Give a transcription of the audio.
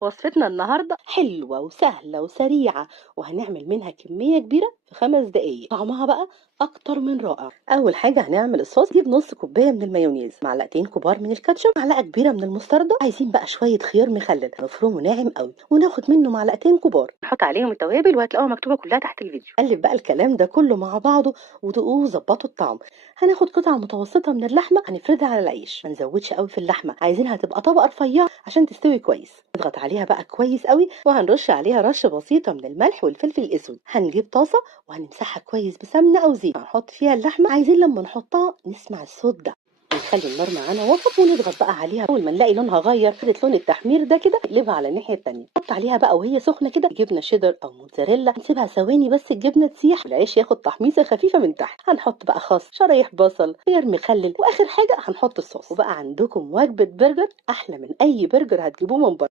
وصفتنا النهاردة حلوة وسهلة وسريعة، وهنعمل منها كمية كبيرة في 5 دقايق. طعمها بقى أكتر من رائع. أول حاجة هنعمل الصوص. نجيب نص كوباية من المايونيز، معلقتين كبار من الكاتشب، معلقة كبيرة من المستردة. عايزين بقى شوية خيار مخلل نفرمه ناعم قوي، وناخد منه معلقتين كبار نحط عليهم التوابل، وهتلاقوها مكتوبة كلها تحت الفيديو. قلب بقى الكلام ده كله مع بعضه ودوقوه وظبطوا الطعم. هناخد قطعة متوسطة من اللحمة هنفردها على العيش، ما نزودش قوي في اللحمة، عايزينها تبقى طبقة رفيعة عشان تستوي كويس. نضغط عليها بقى كويس قوي، وهنرش عليها رشة بسيطة من الملح والفلفل الأسود. هنجيب طاسة وهنمسحها كويس بسمنة أو زيت، هنحط فيها اللحمة. عايزين لما نحطها نسمع الصوت ده. نخلي النار معانا وسط ونضغط بقى عليها. اول ما نلاقي لونها غير، خدت لون التحمير ده كده، نقلبها على الناحيه التانيه. نحط عليها بقى وهي سخنه كده جبنه شيدر او موتزاريلا، نسيبها ثواني بس الجبنه تسيح والعيش ياخد تحميصه خفيفه من تحت. هنحط بقى خس، شرايح بصل، خيار مخلل، واخر حاجه هنحط الصوص. وبقى عندكم وجبه برجر احلى من اي برجر هتجيبوه من بره.